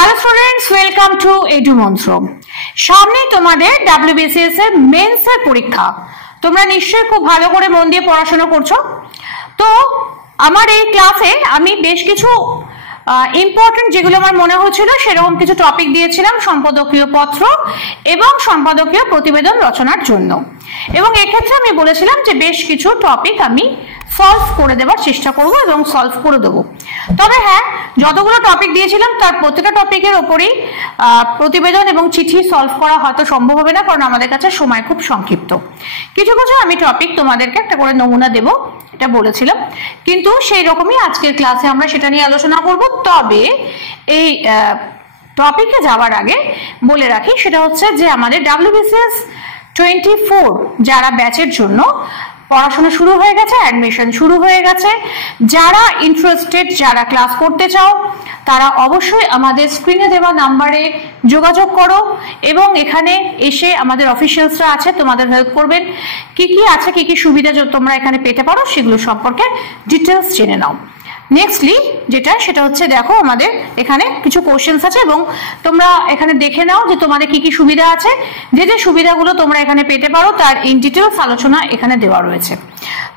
Hello students, welcome to edu মন্ত্র। সামনে তোমাদের WBCS এর মেন্স এর পরীক্ষা। তোমরা নিশ্চয়ই খুব ভালো করে মন দিয়ে পড়াশোনা করছো। তো আমার এই ক্লাসে আমি বেশ কিছু ইম্পর্টেন্ট যেগুলো আমার মনে হচ্ছিল সেরকম কিছু টপিক দিয়েছিলাম সম্পাদকীয় পত্র এবং সম্পাদকীয় প্রতিবেদন রচনার জন্য। এবং এক্ষেত্রে আমি বলেছিলাম যে বেশ কিছু টপিক আমি সলভ করে দেওয়ার চেষ্টা করব এবং সলভ করে দেবো। তবে হ্যাঁ, যতগুলো টপিক দিয়েছিলাম তার প্রতিটা টপিকের ওপরেই প্রতিবেদন এবং চিঠি সলভ করা হয়তো সম্ভব হবে না, কারণ আমাদের কাছে সময় খুব সংক্ষিপ্ত। কিছু কিছু আমি টপিক তোমাদেরকে একটা করে নমুনা দেব, এটা বলেছিলাম, কিন্তু সেই রকমই আজকের ক্লাসে আমরা সেটা নিয়ে আলোচনা করব। তবে এই টপিকে যাওয়ার আগে বলে রাখি, সেটা হচ্ছে যে আমাদের WBCS 24 যারা ব্যাচের জন্য পড়াশোনা শুরু হয়ে গেছে, অ্যাডমিশন শুরু হয়ে গেছে, যারা ইন্টারেস্টেড, যারা ক্লাস করতে চাও তারা অবশ্যই আমাদের স্ক্রিনে দেওয়া নাম্বারে যোগাযোগ করো এবং এখানে এসে আমাদের অফিসিয়ালসরা আছে, তোমাদের হেল্প করবেন। কি কি আছে, কি কি সুবিধা তোমরা এখানে পেতে পারো সেগুলো সম্পর্কে ডিটেলস জেনে নাও। নেক্সটলি সেটা হচ্ছে, দেখো আমাদের এখানে কিছু কোশ্চেন্স আছে এবং তোমরা এখানে দেখে নাও যে তোমাদের কি কি সুবিধা আছে। যে যে সুবিধাগুলো তোমরা এখানে পেতে পারো তার ইন ডিটেলস আলোচনা এখানে দেওয়া রয়েছে।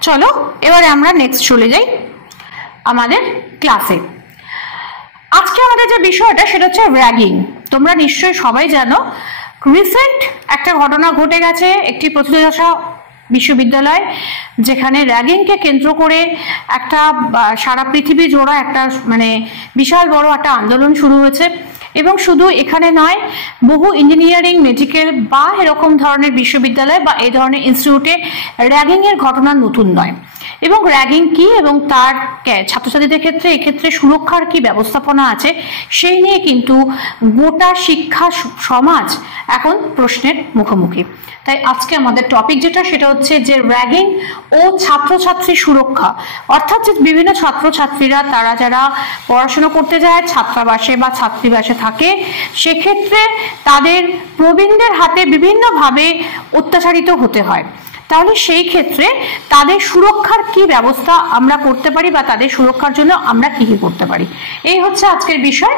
চলো এবারে আমরা নেক্সট চলে যাই আমাদের ক্লাসে। আজকে আমাদের যে বিষয়টা সেটা হচ্ছে র্যাগিং। তোমরা নিশ্চয়ই সবাই জানো, রিসেন্ট একটা ঘটনা ঘটে গেছে একটি প্রতিষ্ঠা বিশ্ববিদ্যালয়, যেখানে র্যাগিংকে কেন্দ্র করে একটা সারা পৃথিবী জোড়া একটা বিশাল বড় একটা আন্দোলন শুরু হয়েছে। এবং শুধু এখানে নয়, বহু ইঞ্জিনিয়ারিং, মেডিকেল বা এরকম ধরনের বিশ্ববিদ্যালয় বা এই ধরনের ইনস্টিটিউটে র্যাগিং এর ঘটনা নতুন নয়। এবং র্যাগিং কি এবং তার ছাত্রছাত্রীদের ক্ষেত্রে এক্ষেত্রে সুরক্ষার কি ব্যবস্থাপনা আছে সেই নিয়ে কিন্তু গোটা শিক্ষা সমাজ এখন প্রশ্নের মুখোমুখি। তাই আজকে আমাদের টপিক সেটা হচ্ছে যে র্যাগিং ও ছাত্রছাত্রী সুরক্ষা। অর্থাৎ যে বিভিন্ন ছাত্রছাত্রীরা তারা যারা পড়াশোনা করতে যায় ছাত্রাবাসে বা ছাত্রীবাসে থাকে, সেক্ষেত্রে তাদের প্রবীণদের হাতে বিভিন্নভাবে অত্যাচারিত হতে হয়। তাহলে সেই ক্ষেত্রে তাদের সুরক্ষার কি ব্যবস্থা আমরা করতে পারি বা তাদের সুরক্ষার জন্য আমরা কি কি করতে পারি, এই হচ্ছে আজকের বিষয়।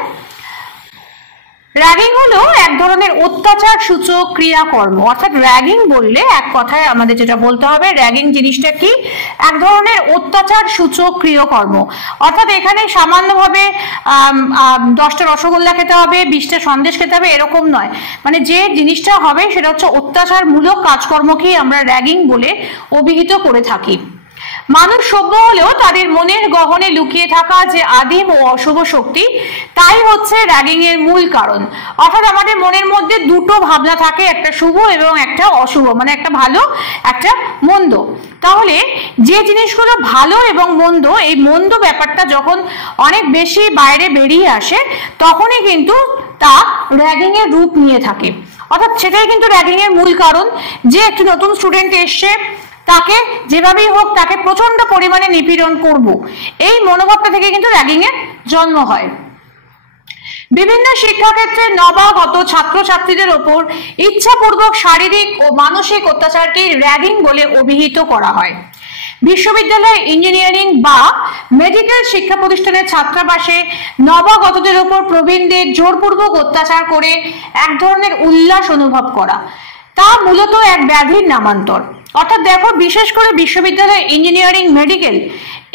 র্যাগিং হলো এক ধরনের অত্যাচার সূচক ক্রিয়াকর্ম। অর্থাৎ র্যাগিং বললে এক কথায় আমাদের যেটা বলতে হবে, র্যাগিং জিনিসটা কি, এক ধরনের অত্যাচার সূচক ক্রিয়াকর্ম। অর্থাৎ এখানে সামান্যভাবে 10টা রসগোল্লা খেতে হবে, 20টা সন্দেশ খেতে হবে এরকম নয়। যে জিনিসটা হবে সেটা হচ্ছে অত্যাচারমূলক কাজকর্মকেই আমরা র্যাগিং বলে অভিহিত করে থাকি। মানুষ সভ্য হলেও তাদের মনের গহনে লুকিয়ে থাকা যে আদিম ও অশুভ শক্তি, তাই হচ্ছে র্যাগিং এর মূল কারণ। অর্থাৎ আমাদের মনের মধ্যে দুটো ভাবনা থাকে, একটা শুভ এবং একটা অশুভ, একটা ভালো একটা মন্দ। তাহলে যে জিনিসগুলো ভালো এবং মন্দ, এই মন্দ ব্যাপারটা যখন অনেক বেশি বাইরে বেরিয়ে আসে তখনই কিন্তু তা র্যাগিং এর রূপ নিয়ে থাকে। অর্থাৎ সেটাই কিন্তু র্যাগিং এর মূল কারণ, যে একটি নতুন স্টুডেন্ট এসছে, তাকে যেভাবেই হোক তাকে প্রচন্ড পরিমাণে নিপীড়ন করব, এই মনোভাবটা থেকে কিন্তু র্যাগিং এর জন্ম হয়। বিভিন্ন শিক্ষাক্ষেত্রে নবাগত ছাত্রছাত্রীদের ওপর ইচ্ছাপূর্বক শারীরিক ও মানসিক অত্যাচারকে র্যাগিং বলে অভিহিত করা হয়। বিশ্ববিদ্যালয়, ইঞ্জিনিয়ারিং বা মেডিকেল শিক্ষা প্রতিষ্ঠানের ছাত্রাবাসে নবাগতদের ওপর প্রবীণদের জোরপূর্বক অত্যাচার করে এক ধরনের উল্লাস অনুভব করা, তা মূলত এক ব্যাধির নামান্তর। অর্থাৎ দেখো, বিশেষ করে বিশ্ববিদ্যালয়, ইঞ্জিনিয়ারিং, মেডিকেল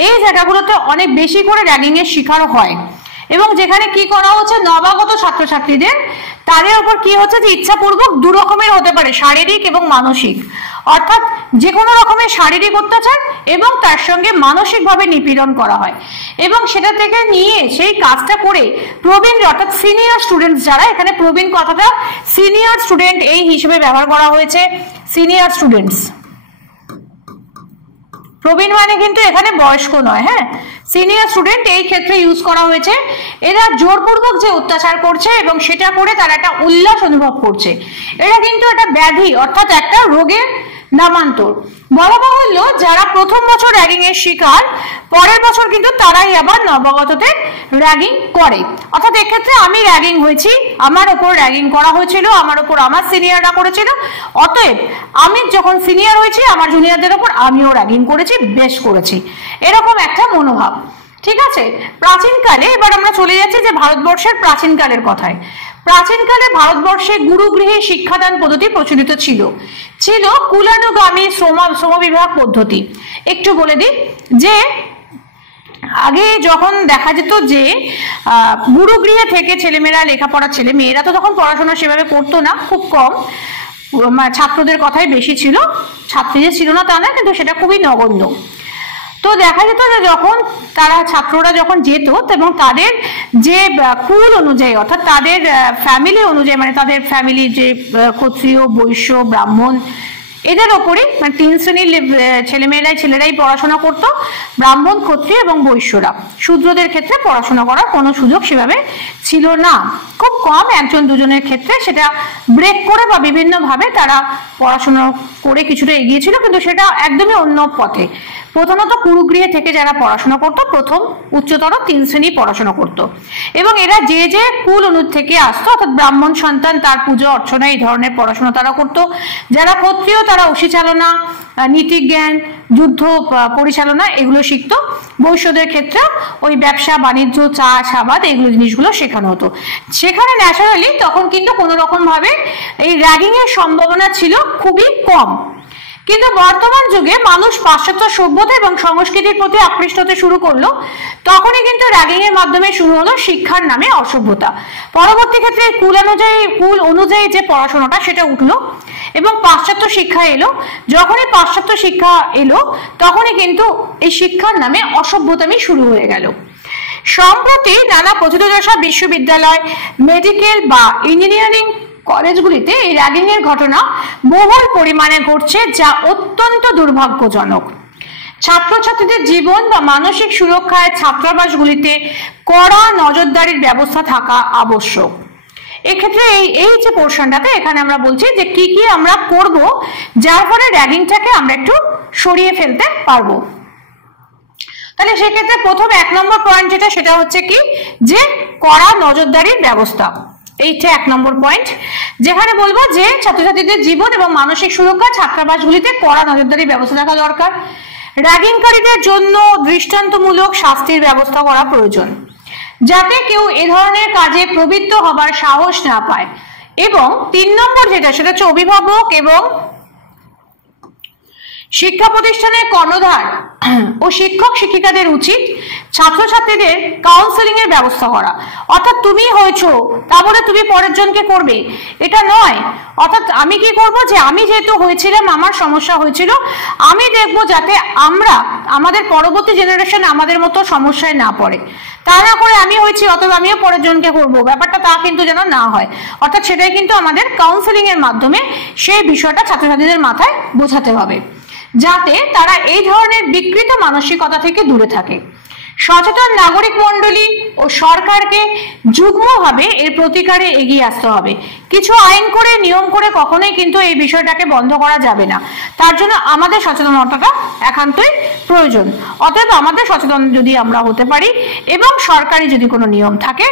এই জায়গাগুলোতে অনেক বেশি করে র্যাগিং এর শিকার হয়। এবং যেখানে কি করা হচ্ছে, নবাগত ছাত্রছাত্রীদের তাদের উপর কি হচ্ছে যে ইচ্ছাপূর্বক দু রকমের হতে পারে, শারীরিক এবং মানসিক। অর্থাৎ যে কোনো রকমের শারীরিক অত্যাচার এবং তার সঙ্গে মানসিকভাবে নিপীড়ন করা হয়। এবং সেটা থেকে নিয়ে সেই কাজটা করে প্রবীণ, অর্থাৎ সিনিয়র স্টুডেন্টস যারা, এখানে প্রবীণ কথাটা সিনিয়র স্টুডেন্ট এই হিসেবে ব্যবহার করা হয়েছে। সিনিয়র স্টুডেন্টস, প্রবীণ কিন্তু এখানে বয়স্ক নয়, হ্যাঁ, সিনিয়র স্টুডেন্ট এই ক্ষেত্রে ইউজ করা হয়েছে। এরা জোরপূর্বক যে অত্যাচার করছে এবং সেটা করে তারা একটা উল্লাস অনুভব করছে, এটা কিন্তু একটা ব্যাধি, অর্থাৎ একটা রোগের নামান্তর। বলা বাহুল্য, যারা প্রথম বছর র্যাগিং এর শিকার, পরের বছর কিন্তু তারাই আবার নবাগতদের র্যাগিং করে। অর্থাৎ এক্ষেত্রে আমি র্যাগিং হয়েছি, আমার ওপর র্যাগিং করা হয়েছিল, আমার ওপর আমার সিনিয়ররা করেছিল, অতএব আমি যখন সিনিয়র হয়েছি আমার জুনিয়রদের ওপর আমিও র্যাগিং করেছি, বেশ করেছি, এরকম একটা মনোভাব। ঠিক আছে। প্রাচীনকালে এবার আমরা চলে যাচ্ছি যে ভারতবর্ষের প্রাচীনকালের কথায়। প্রাচীনকালে ভারতবর্ষে গুরুগৃহে শিক্ষাদান পদ্ধতি প্রচলিত ছিল কুলানুগামী শ্রমবিভাগ পদ্ধতি। একটু বলে দিই যে আগে যখন দেখা যেত যে গুরুগৃহে থেকে ছেলেমেয়েরা লেখাপড়া, ছেলে মেয়েরা তো তখন পড়াশোনা সেভাবে করতো না, খুব কম, ছাত্রদের কথাই বেশি ছিল, ছাত্রীদের ছিল না তা না, কিন্তু সেটা খুবই নগণ্য। তো দেখা যেত যে যখন তারা ছাত্ররা যখন যেত এবং তাদের যে কুল অনুযায়ী অর্থাৎ তাদের ফ্যামিলি অনুযায়ী, মানে তাদের ফ্যামিলি যে ক্ষত্রিয়, বৈশ্য, ব্রাহ্মণ, এদের ওপরে মানে 3 শ্রেণীর ছেলেরাই পড়াশোনা করতো, ব্রাহ্মণ, ক্ষত্রিয় এবং বৈশ্যরা। শূদ্রদের ক্ষেত্রে পড়াশোনা করার কোনো সুযোগ সেভাবে ছিল না, খুব কম, 1-2জনের ক্ষেত্রে সেটা ব্রেক করে বা বিভিন্নভাবে তারা পড়াশোনা করে কিছুটা এগিয়েছিল, কিন্তু সেটা একদমই অন্য পথে। প্রথমত গুরুগৃহে থেকে যারা পড়াশোনা করতো প্রথম উচ্চতর 3 শ্রেণী পড়াশোনা করতো, এবং এরা যে যে কুল অনু থেকে আসতো, অর্থাৎ ব্রাহ্মণ সন্তান তার পুজো অর্চনা এই ধরনের পড়াশোনা তারা করতো। যারা ক্ষত্রিয় তারা অসিচালনা, নীতিজ্ঞান, যুদ্ধ পরিচালনা এগুলো শিখতো। বৈশ্যদের ক্ষেত্রে ওই ব্যবসা বাণিজ্য, চাষ আবাদ এগুলো জিনিসগুলো শেখানো হতো। সেখানে ন্যাচারালি তখন কিন্তু কোনো রকম ভাবে এই র্যাগিং এর সম্ভাবনা ছিল খুবই কম। কিন্তু বর্তমান যুগে মানুষ পাশ্চাত্য সভ্যতা এবং সংস্কৃতির প্রতি আকৃষ্ট হতে শুরু করলো, তখনই কিন্তু র্যাগিং এর মাধ্যমে শুরু হলো শিক্ষার নামে অসভ্যতা। পরবর্তী ক্ষেত্রে কুল অনুযায়ী যে পড়াশোনাটা সেটা উঠলো এবং পাশ্চাত্য শিক্ষা এলো। যখনই পাশ্চাত্য শিক্ষা এলো তখনই কিন্তু এই শিক্ষার নামে অসভ্যতামি শুরু হয়ে গেল। সম্প্রতি নানা প্রথিতযশা বিশ্ববিদ্যালয়, মেডিকেল বা ইঞ্জিনিয়ারিং কলেজগুলিতে এই র্যাগিং এর ঘটনা বহুল পরিমাণে ঘটছে, যা অত্যন্ত দুর্ভাগ্যজনক। ছাত্রছাত্রীদের জীবন বা মানসিক সুরক্ষায় ছাত্রাবাসগুলিতে কড়া নজরদারির ব্যবস্থা থাকা আবশ্যক। এক্ষেত্রে এই যে পোর্শনটাতে এখানে আমরা বলছি যে কি কি আমরা করব যার ফলে র্যাগিংটাকে আমরা একটু সরিয়ে ফেলতে পারবো। তাহলে সেক্ষেত্রে প্রথম 1 নম্বর পয়েন্ট যেটা, সেটা হচ্ছে কি যে কড়া নজরদারির ব্যবস্থা। এইটা 1 নম্বর পয়েন্ট, যেখানে বলবো যে ছাত্রছাত্রীদের জীবন এবং মানসিক সুরক্ষা ছাত্রাবাসগুলিতে কড়া নজরদারির ব্যবস্থা থাকা দরকার। র্যাগিংকারীদের জন্য দৃষ্টান্তমূলক শাস্তির ব্যবস্থা করা প্রয়োজন, যাতে কেউ এ ধরনের কাজে প্রবৃত্ত হবার সাহস না পায়। এবং 3 নম্বর যেটা, সেটা হচ্ছে অভিভাবক এবং শিক্ষা প্রতিষ্ঠানের কর্ণধার ও শিক্ষক শিক্ষিকাদের উচিত ছাত্রছাত্রীদের কাউন্সেলিং এর ব্যবস্থা করা। অর্থাৎ তুমি হয়েছো তা বলে তুমি পরের জনকে করবে এটা নয়। অর্থাৎ আমি কি করব, যে আমি যেহেতু হয়েছিলাম, আমার সমস্যা হয়েছিল, আমি দেখব যাতে আমাদের পরবর্তী জেনারেশন আমাদের মতো সমস্যায় না পড়ে। তা না করে আমি হয়েছি অথবা আমিও পরের জনকে করবো, ব্যাপারটা তা কিন্তু যেন না হয়। অর্থাৎ সেটাই কিন্তু আমাদের কাউন্সেলিং এর মাধ্যমে সেই বিষয়টা ছাত্রছাত্রীদের মাথায় বোঝাতে হবে, যাতে তারা এই ধরনের বিকৃত মানসিকতা থেকে দূরে থাকে। সচেতন নাগরিক মণ্ডলী ও সরকারকে যুগ্মভাবে এর প্রতিকারে এগিয়ে আসতে হবে। কিছু আইন করে, নিয়ম করে কখনোই কিন্তু এই বিষয়টাকে বন্ধ করা যাবে না। তার জন্য আমাদের সচেতনতাটা একান্তই প্রয়োজন। অতএব আমাদের সচেতন যদি আমরা হতে পারি এবং সরকারি যদি কোনো নিয়ম থাকে,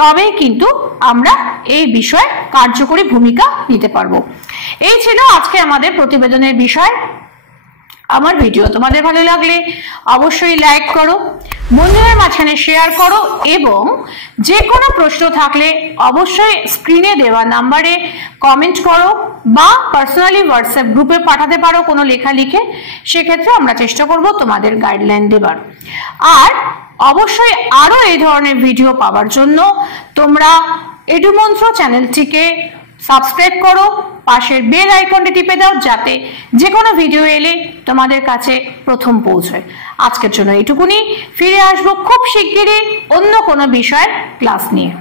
তবেই কিন্তু আমরা এই বিষয়ে কার্যকরী ভূমিকা নিতে পারবো। এই ছিল আজকে আমাদের প্রতিবেদনের বিষয়। আমার ভিডিও তোমাদের ভালো লাগলে অবশ্যই লাইক করো, বন্ধুদের মাঝখানে শেয়ার করো, এবং যে কোনো প্রশ্ন থাকলে অবশ্যই স্ক্রিনে দেওয়া নাম্বারে কমেন্ট করো বা পার্সোনালি হোয়াটসঅ্যাপ গ্রুপে পাঠাতে পারো কোনো লেখা লিখে। সেক্ষেত্রে আমরা চেষ্টা করব তোমাদের গাইডলাইন দেবার। আর অবশ্যই আরো এই ধরনের ভিডিও পাওয়ার জন্য তোমরা এডুমন্ত্র চ্যানেলটিকে সাবস্ক্রাইব করো, পাশের বেল আইকনটি টিপে দাও, যাতে যে কোনো ভিডিও এলে তোমাদের কাছে প্রথম পৌঁছয়। আজকের জন্য এইটুকুনি, ফিরে আসবো খুব শিগগিরই অন্য কোনো বিষয়ের ক্লাস নিয়ে।